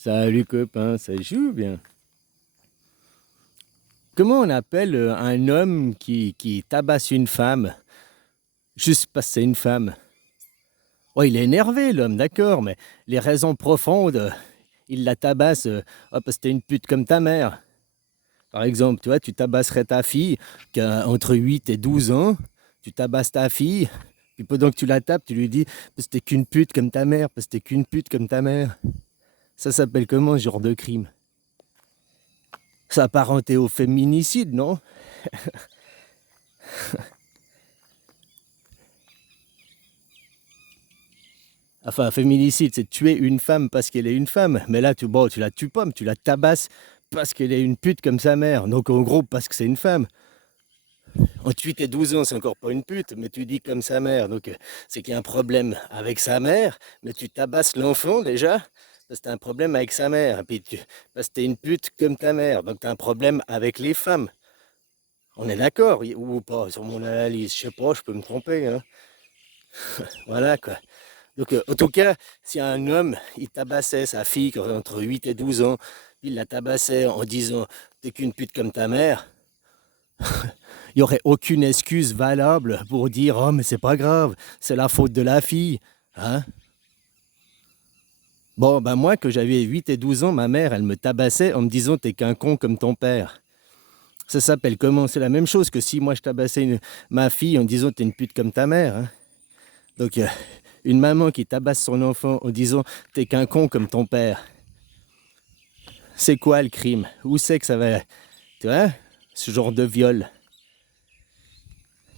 Salut copain, ça joue bien. Comment on appelle un homme qui tabasse une femme juste parce que c'est une femme? Oh, il est énervé l'homme, d'accord, mais les raisons profondes, il la tabasse oh, parce que t'es une pute comme ta mère. Par exemple, tu vois, tu tabasserais ta fille qui a entre 8 et 12 ans, tu tabasses ta fille, puis pendant que tu la tapes, tu lui dis parce que t'es qu'une pute comme ta mère, parce que t'es qu'une pute comme ta mère. Ça s'appelle comment ce genre de crime? Ça apparenté au féminicide, non? Enfin, un féminicide, c'est tuer une femme parce qu'elle est une femme. Mais là, tu la tues pas, mais tu la tabasses parce qu'elle est une pute comme sa mère. Donc, en gros, parce que c'est une femme. Entre 8 et 12 ans, c'est encore pas une pute, mais tu dis comme sa mère. Donc, c'est qu'il y a un problème avec sa mère, mais tu tabasses l'enfant déjà, parce que t'as un problème avec sa mère. Et puis, parce que t'es une pute comme ta mère. Donc, t'as un problème avec les femmes. On est d'accord, ou pas, sur mon analyse. Je sais pas, je peux me tromper, hein. Voilà, quoi. Donc, en tout cas, si un homme, il tabassait sa fille entre 8 et 12 ans, il la tabassait en disant t'es qu'une pute comme ta mère, il n'y aurait aucune excuse valable pour dire oh, mais c'est pas grave, c'est la faute de la fille. Hein? Bon, ben moi, que j'avais 8 et 12 ans, ma mère, elle me tabassait en me disant t'es qu'un con comme ton père. Ça s'appelle comment? C'est la même chose que si moi je tabassais ma fille en disant t'es une pute comme ta mère. Hein? Donc, une maman qui tabasse son enfant en disant t'es qu'un con comme ton père. C'est quoi le crime? Où c'est que ça va? Tu vois? Ce genre de viol.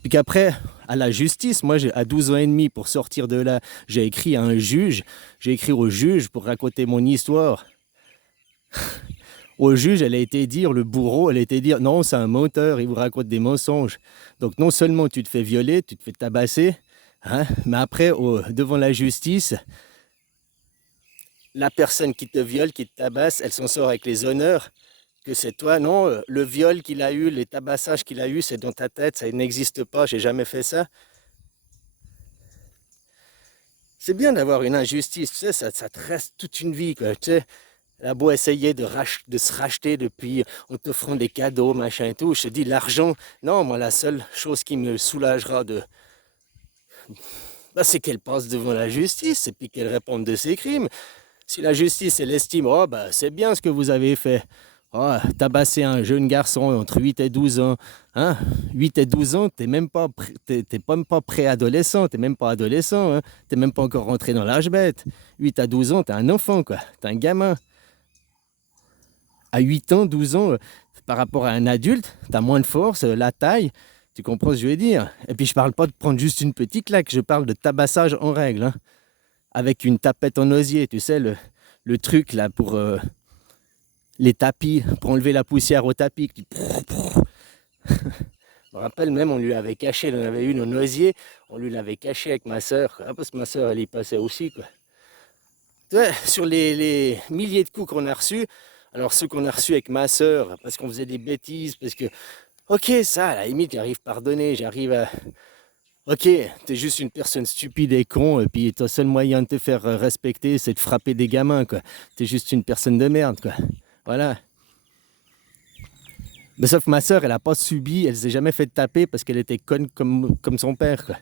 Puis qu'après, à la justice, moi, à 12 ans et demi, pour sortir de là, j'ai écrit à un juge. J'ai écrit au juge pour raconter mon histoire. Au juge, elle a été dire, le bourreau, elle a été dire, non, c'est un menteur, il vous raconte des mensonges. Donc non seulement tu te fais violer, tu te fais tabasser, hein, mais après, devant la justice, la personne qui te viole, qui te tabasse, elle s'en sort avec les honneurs. Que c'est toi, non, le viol qu'il a eu, les tabassages qu'il a eu, c'est dans ta tête, ça n'existe pas, j'ai jamais fait ça. C'est bien d'avoir une injustice, tu sais, ça te reste toute une vie, quoi, tu sais. Elle a beau essayer de se racheter depuis en t'offrant des cadeaux, machin et tout. Je te dis, l'argent, non, moi, la seule chose qui me soulagera bah, c'est qu'elle passe devant la justice et puis qu'elle réponde de ses crimes. Si la justice, elle estime, oh, bah, c'est bien ce que vous avez fait. Oh, tabasser un jeune garçon entre 8 et 12 ans. Hein? 8 et 12 ans, t'es même pas préadolescent, t'es même pas adolescent, hein? T'es même pas encore rentré dans l'âge bête. 8 à 12 ans, t'es un enfant, quoi. T'es un gamin. À 8 ans, 12 ans, par rapport à un adulte, t'as moins de force, la taille, tu comprends ce que je veux dire? Et puis je parle pas de prendre juste une petite claque, je parle de tabassage en règle, hein? Avec une tapette en osier, tu sais, le truc là pour les tapis, pour enlever la poussière au tapis. Je me rappelle même, on lui avait caché, on avait une en osier, on lui l'avait caché avec ma soeur, parce que ma soeur, elle y passait aussi, quoi. Ouais, sur les milliers de coups qu'on a reçus, alors ceux qu'on a reçus avec ma soeur, parce qu'on faisait des bêtises, parce que, ok, ça, à la limite, j'arrive à pardonner, j'arrive à... Ok, t'es juste une personne stupide et con, et puis ton seul moyen de te faire respecter, c'est de frapper des gamins, quoi. T'es juste une personne de merde, quoi. Voilà. Mais sauf que ma sœur, elle a pas subi, elle s'est jamais fait taper parce qu'elle était conne comme son père, quoi.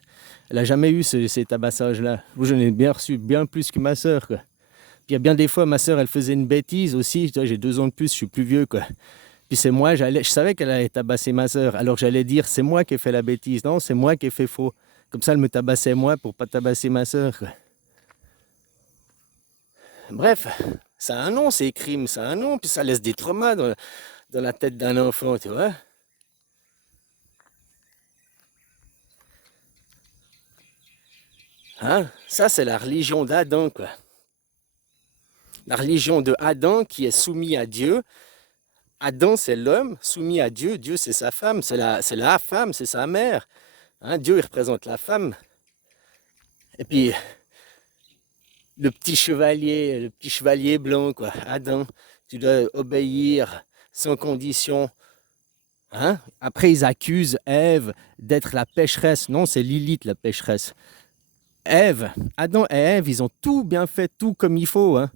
Elle a jamais eu ces tabassages-là. Moi, j'en ai bien reçu bien plus que ma sœur, quoi. Puis il y a bien des fois, ma sœur, elle faisait une bêtise aussi. Tu vois, j'ai 2 ans de plus, je suis plus vieux, quoi. Puis c'est moi, je savais qu'elle allait tabasser ma sœur. Alors j'allais dire, c'est moi qui ai fait la bêtise. Non, c'est moi qui ai fait faux. Comme ça, elle me tabassait moi pour pas tabasser ma sœur, quoi. Bref, ça a un nom, ces crimes, ça a un nom. Puis ça laisse des traumas dans la tête d'un enfant, tu vois. Hein? Ça, c'est la religion d'Adam, quoi. La religion de Adam qui est soumis à Dieu. Adam, c'est l'homme soumis à Dieu. Dieu, c'est sa femme. C'est la femme, c'est sa mère. Hein? Dieu, il représente la femme. Et puis, le petit chevalier blanc, quoi. Adam, tu dois obéir sans condition. Hein? Après, ils accusent Ève d'être la pécheresse. Non, c'est Lilith, la pécheresse. Ève, Adam et Ève, ils ont tout bien fait, tout comme il faut. Hein?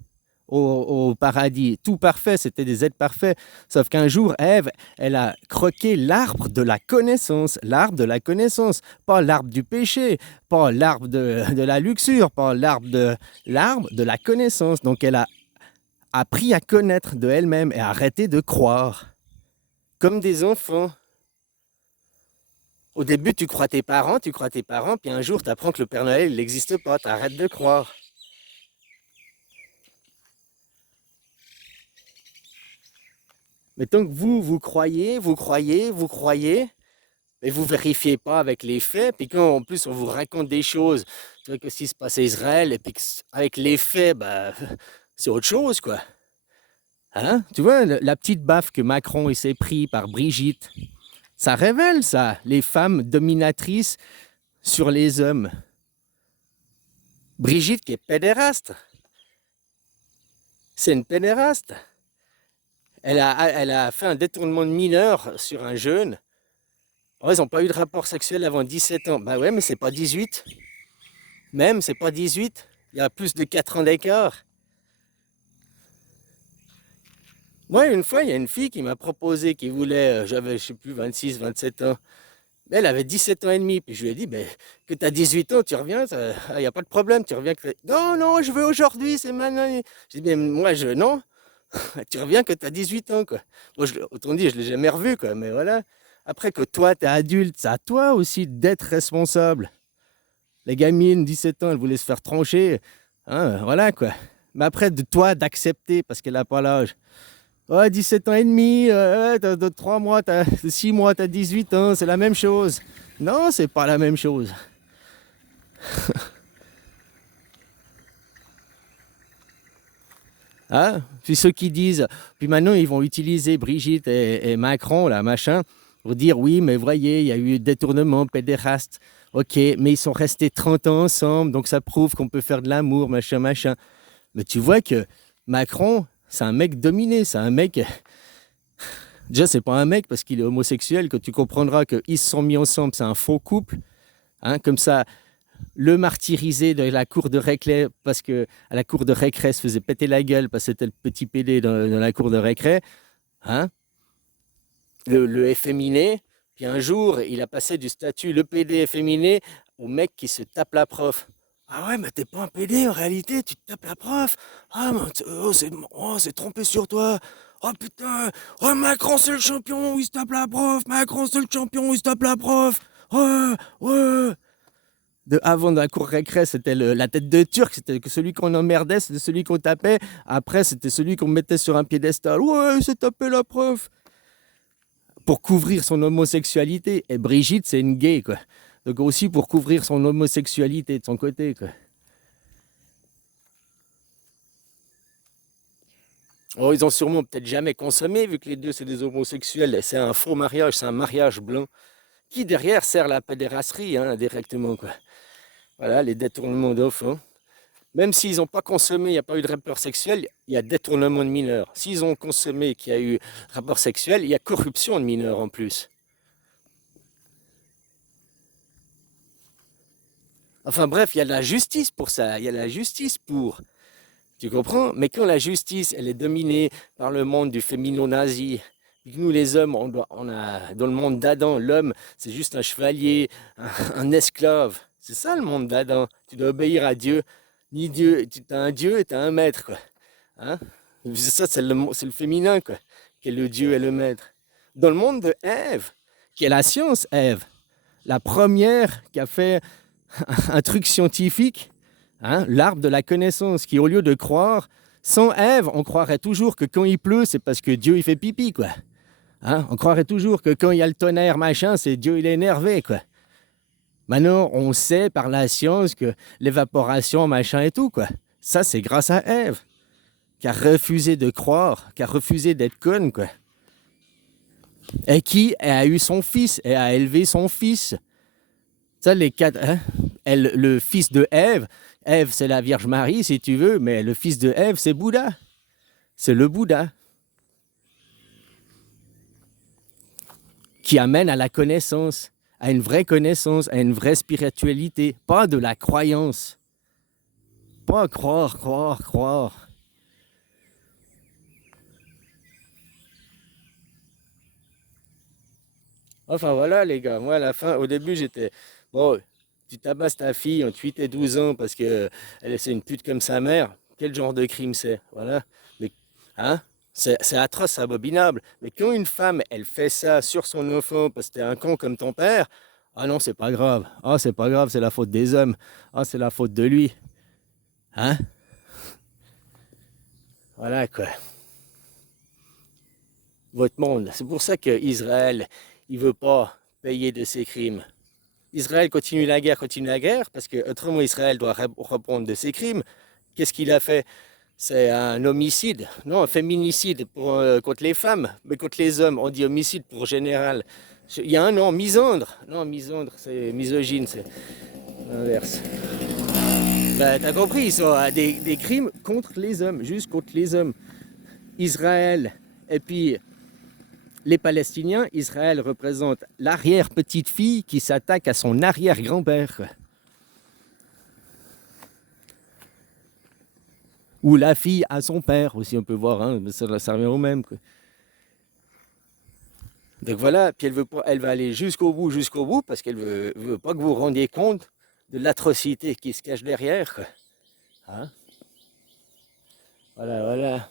au paradis. Tout parfait, c'était des êtres parfaits. Sauf qu'un jour, Ève, elle a croqué l'arbre de la connaissance. L'arbre de la connaissance. Pas l'arbre du péché, pas l'arbre de la luxure, pas l'arbre de la connaissance. Donc elle a appris à connaître de elle-même et arrêté de croire. Comme des enfants. Au début, tu crois tes parents, puis un jour, tu apprends que le Père Noël, il n'existe pas, tu arrêtes de croire. Mais tant que vous croyez, et vous vérifiez pas avec les faits, puis quand en plus on vous raconte des choses, tu vois que ce qui se passe à Israël, et puis avec les faits, bah, c'est autre chose, quoi. Hein? Tu vois, la petite baffe que Macron il s'est pris par Brigitte, ça révèle ça, les femmes dominatrices sur les hommes. Brigitte qui est pédéraste, c'est une pédéraste. Elle a fait un détournement de mineur sur un jeune. Oh, ils n'ont pas eu de rapport sexuel avant 17 ans. Bah ouais, mais c'est pas 18. Même, c'est pas 18. Il y a plus de 4 ans d'écart. Moi, une fois, il y a une fille qui m'a proposé, qui voulait, j'avais, je sais plus, 26, 27 ans. Elle avait 17 ans et demi. Puis je lui ai dit, ben, que tu as 18 ans, tu reviens, il n'y a pas de problème, tu reviens. Non, non, je veux aujourd'hui, c'est maintenant. J'ai dit, ben, moi, non. Tu reviens que tu as 18 ans, quoi. Bon, autant dire, je ne l'ai jamais revu, quoi, mais voilà. Après que toi, tu es adulte, c'est à toi aussi d'être responsable. Les gamines, 17 ans, elles voulaient se faire trancher. Hein, voilà, quoi. Mais après, de toi, d'accepter, parce qu'elle n'a pas l'âge. Ouais, 17 ans et demi, de 3 mois, de 6 mois, tu as 18 ans, c'est la même chose. Non, c'est pas la même chose. Hein? Puis ceux qui disent, puis maintenant ils vont utiliser Brigitte et Macron, là, machin, pour dire oui, mais voyez, il y a eu détournement, pédéraste. Ok, mais ils sont restés 30 ans ensemble, donc ça prouve qu'on peut faire de l'amour, machin, machin. Mais tu vois que Macron, c'est un mec dominé, c'est un mec. Déjà, c'est pas un mec parce qu'il est homosexuel, que tu comprendras qu'ils se sont mis ensemble, c'est un faux couple. Hein, comme ça, le martyriser de la cour de récré parce que à la cour de récré se faisait péter la gueule parce que c'était le petit PD dans la cour de récré, hein, le efféminé. Puis un jour, il a passé du statut le PD efféminé au mec qui se tape la prof. Ah ouais, mais t'es pas un PD en réalité, tu te tapes la prof. Ah, mais c'est trompé sur toi. Oh putain, oh Macron c'est le champion, il se tape la prof. Macron c'est le champion, il se tape la prof. Ouais, ouais. Avant, dans la cour récré, c'était la tête de Turc, c'était celui qu'on emmerdait, c'était celui qu'on tapait. Après, c'était celui qu'on mettait sur un piédestal. Ouais, il s'est tapé la prof. Pour couvrir son homosexualité. Et Brigitte, c'est une gay, quoi. Donc aussi pour couvrir son homosexualité de son côté, quoi. Oh, ils ont sûrement peut-être jamais consommé, vu que les deux, c'est des homosexuels. C'est un faux mariage, c'est un mariage blanc. Qui derrière sert la pédérasserie, hein, directement, quoi. Voilà, les détournements d'enfants. Même s'ils n'ont pas consommé, il n'y a pas eu de rapport sexuel, il y a détournement de mineurs. S'ils ont consommé, qu'il y a eu rapport sexuel, il y a corruption de mineurs en plus. Enfin bref, il y a la justice pour ça, il y a la justice pour. Tu comprends? Mais quand la justice, elle est dominée par le monde du fémino-nazi, et que nous les hommes, on a, dans le monde d'Adam, l'homme, c'est juste un chevalier, un esclave. C'est ça le monde d'Adam. Tu dois obéir à Dieu. Ni Dieu, tu as un Dieu et tu as un maître, quoi. Hein? Ça, c'est le féminin, quoi, qui est le Dieu et le maître. Dans le monde de Ève, qui est la science, Ève, la première qui a fait un truc scientifique, hein, l'arbre de la connaissance, qui au lieu de croire, sans Ève, on croirait toujours que quand il pleut, c'est parce que Dieu il fait pipi, quoi. Hein, on croirait toujours que quand il y a le tonnerre, machin, c'est Dieu il est énervé, quoi. Maintenant, on sait par la science que l'évaporation, machin et tout, quoi. Ça, c'est grâce à Ève, qui a refusé de croire, qui a refusé d'être conne, quoi. Et qui a eu son fils, et a élevé son fils. Ça, les quatre, hein? Le fils de Ève, Ève, c'est la Vierge Marie, si tu veux, mais le fils de Ève, c'est Bouddha. C'est le Bouddha qui amène à la connaissance, à une vraie connaissance, à une vraie spiritualité, pas de la croyance. Pas croire, croire, croire. Enfin voilà les gars, moi à la fin, au début j'étais, bon, tu tabasses ta fille entre 8 et 12 ans parce que elle c'est une pute comme sa mère, quel genre de crime c'est? Voilà. Mais, hein? C'est atroce, c'est abominable. Mais quand une femme, elle fait ça sur son enfant parce que t'es un con comme ton père, ah non, c'est pas grave. Ah, c'est pas grave, c'est la faute des hommes. Ah, c'est la faute de lui. Hein? Voilà quoi. Votre monde. C'est pour ça qu'Israël, il veut pas payer de ses crimes. Israël continue la guerre, parce que autrement Israël doit répondre de ses crimes. Qu'est-ce qu'il a fait? C'est un homicide, non, un féminicide contre les femmes, mais contre les hommes, on dit homicide pour général. Il y a un nom, misandre. Non, misandre, c'est misogyne, c'est l'inverse. Bah, t'as compris, ils sont des crimes contre les hommes, juste contre les hommes. Israël, et puis les Palestiniens, Israël représente l'arrière-petite-fille qui s'attaque à son arrière-grand-père. Ou la fille à son père aussi, on peut voir, hein, ça revient au même. Quoi. Donc voilà, puis elle va aller jusqu'au bout, parce qu'elle veut pas que vous vous rendiez compte de l'atrocité qui se cache derrière. Quoi. Hein, voilà, voilà.